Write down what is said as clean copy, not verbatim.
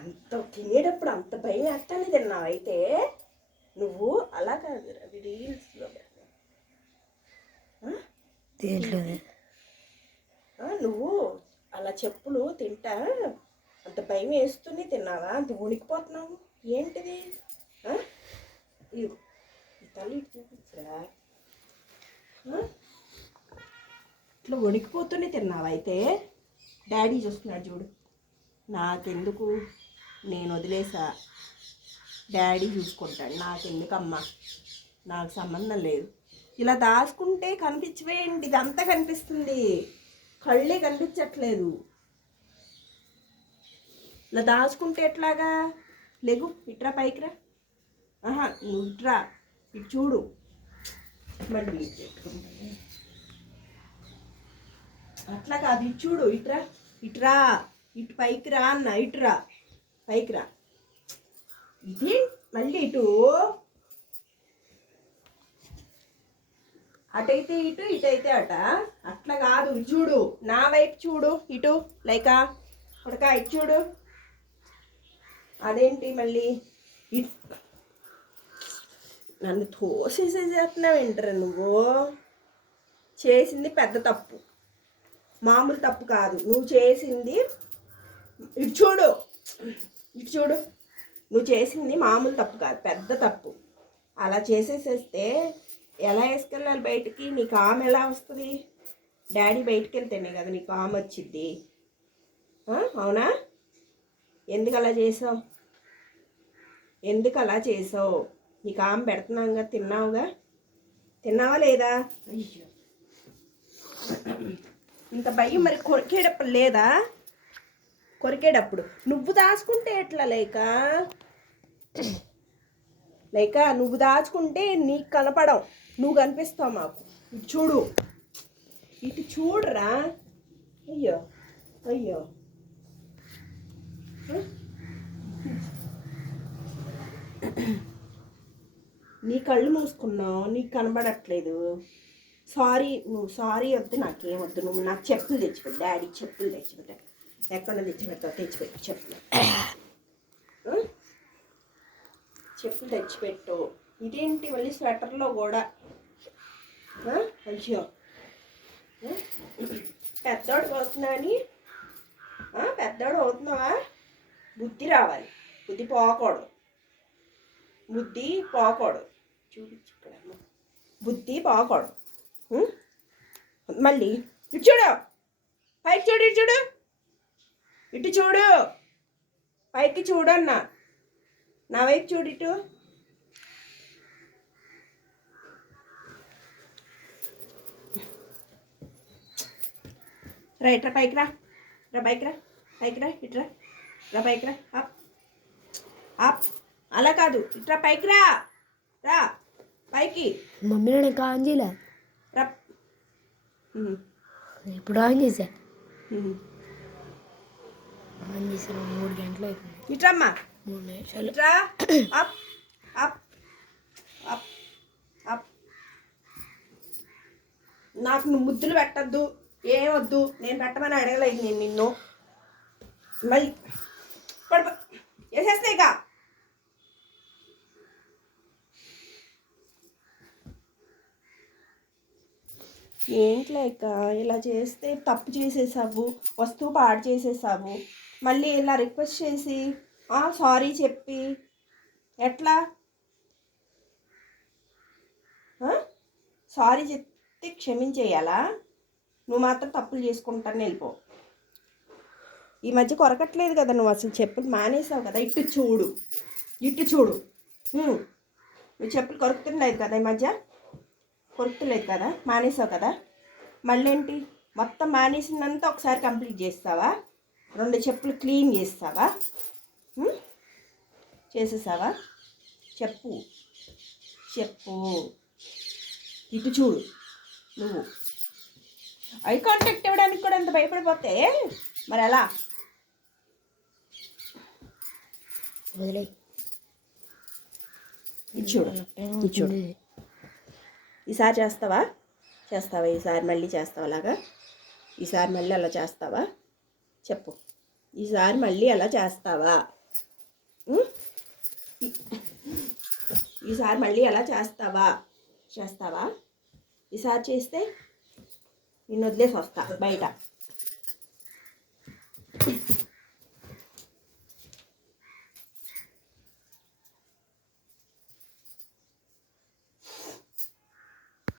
అంత తినేటప్పుడు అంత భయం ఎట్టానే తిన్నావు అయితే నువ్వు అలా కాదు అవి రీల్స్లో నువ్వు అలా చెప్పులు తింటా అంత భయం వేస్తూనే తిన్నావా? అంత వణికిపోతున్నావు ఏంటిది? ఈ తల్లి ఇటు చూపించరా, ఇట్లా వణికిపోతూనే తిన్నావా అయితే? డాడీ చూస్తున్నాడు చూడు. నాకెందుకు, నేను వదిలేసా, డాడీ చూసుకుంటాడు, నాకెందుకమ్మా, నాకు సంబంధం లేదు. ఇలా దాచుకుంటే కనిపించవేయండి, ఇదంతా కనిపిస్తుంది, కళ్ళే కనిపించట్లేదు. ఇలా దాచుకుంటే ఎట్లాగా? లెగు, ఇట్రా పైకిరా. నువ్వు ఇట్రా, ఇటు చూడు. మళ్ళీ అట్లా కాదు, ఇటు చూడు, ఇట్రా, ఇట్రా, ఇటు పైకి రా అన్న, ఇటురా పైకి రా. ఇది మళ్ళీ ఇటు, అటైతే ఇటు, ఇటైతే అట. అట్లా కాదు, ఇటు చూడు, నా వైపు చూడు, ఇటు లైకా ఉడక, ఇటు చూడు. అదేంటి మళ్ళీ ఇటు నన్ను తోసేసేస్తున్నావు ఏంటరా నువ్వు? చేసింది పెద్ద తప్పు, మామూలు తప్పు కాదు నువ్వు చేసింది. ఇటు చూడు, ఇటు చూడు, నువ్వు చేసింది మామూలు తప్పు కాదు, పెద్ద తప్పు. అలా చేసేసేస్తే ఎలా వేసుకెళ్ళాలి బయటికి? నీకు ఆమె ఎలా వస్తుంది? డాడీ బయటికి వెళ్తేనే కదా నీకు ఆమె వచ్చిద్ది. అవునా? ఎందుకు అలా చేసావు? ఎందుకు అలా చేసావు? నీకు ఆమె పెడుతున్నాగా, తిన్నావుగా, తిన్నావా లేదా? అయ్యో, ఇంత భయం మరి కొరికేటప్పుడు లేదా? కొరికేటప్పుడు నువ్వు దాచుకుంటే ఎట్లా? లేక నువ్వు దాచుకుంటే నీకు కనపడవు, నువ్వు కనిపిస్తావు మాకు. ఇటు చూడు, ఇటు చూడరా. అయ్యో అయ్యో, నీ కళ్ళు మూసుకున్నావు, నీకు కనబడట్లేదు. సారీ, నువ్వు సారీ వద్దు, నాకేం వద్దు. నువ్వు నాకు చెప్పులు తెచ్చిపెట్టు, డాడీ చెప్పులు తెచ్చిపెట్టాను. ఎక్కడ తెచ్చిపెట్టావు? తెచ్చిపెట్టు చెప్పులు, చెప్పులు తెచ్చిపెట్టు. ఇదేంటి మళ్ళీ స్వెటర్లో కూడా? మంచిగా పెద్దోడు అవుతున్నా అని, పెద్దోడు అవుతున్నావా? బుద్ధి రావాలి, బుద్ధి పోకూడదు, బుద్ధి పోకూడదు. చూపించు ఇక్కడ, బుద్ధి పోకూడదు. మళ్ళీ ఇటు చూడు, పైకి చూడు, ఇటు చూడు, ఇటు చూడు, పైకి చూడన్నా, నా వైపు చూడు, ఇటు. రా, ఇట్రా పైకి రా, రా పైకి రా, పైకి రా, ఇట్రా, రా పైకి రా, అప్ అప్. అలా కాదు, ఇట్రా పైకి రా, రా పైకి. మమ్మీ నేను ఆన్ చేయలే, రా. ఇప్పుడు ఆన్ చేసా, ఆన్ చేసాను 3 గంటలు అవుతుంది. ఇట్రమ్మా, 3 నిమిషాలు. ఇట్రా, అప్ అప్ అప్ అప్. నాకు నువ్వు ముద్దులు పెట్టద్దు, ఏమొద్దు, నేను పెట్టమని అడగలేదు నేను నిన్ను. మళ్ళీ పడిపో వేసేస్తే ఇక. ఏంట్లేక ఇలా చేస్తే తప్పు చేసేసావు, వస్తువు పాడు చేసేసావు. మళ్ళీ ఇలా రిక్వెస్ట్ చేసి సారీ చెప్పి ఎట్లా? సారీ చెప్తే క్షమించేయాలా? నువ్వు మాత్రం తప్పులు చేసుకుంటాను వెళ్ళిపో. ఈ మధ్య కొరకట్లేదు కదా నువ్వు, అసలు చెప్పులు మానేసావు కదా. ఇటు చూడు, ఇటు చూడు, నువ్వు చెప్పులు కొరుకుతున్నాయి కదా ఈ మధ్య, కొరుకుతలేదు కదా, మానేసావు కదా. మళ్ళీ ఏంటి, మొత్తం మానేసిందంతా ఒకసారి కంప్లీట్ చేస్తావా? 2 చెప్పులు క్లీన్ చేస్తావా? చేసేసావా? చెప్పు చెప్పు, ఇటు చూడు. నువ్వు ఐ కాంటాక్ట్ ఇవ్వడానికి కూడా అంత భయపడిపోతే మరి ఎలా? ఇటు చూడు, ఇటు చూడు. ఈసారి చేస్తావా? ఈసారి మళ్ళీ చేస్తావా అలాగా? ఈసారి మళ్ళీ అలా చేస్తావా? చెప్పు, ఈసారి మళ్ళీ అలా చేస్తావా? ఈసారి మళ్ళీ ఎలా చేస్తావా ఈసారి చేస్తే నిన్ను వదిలేసి వస్తా బయట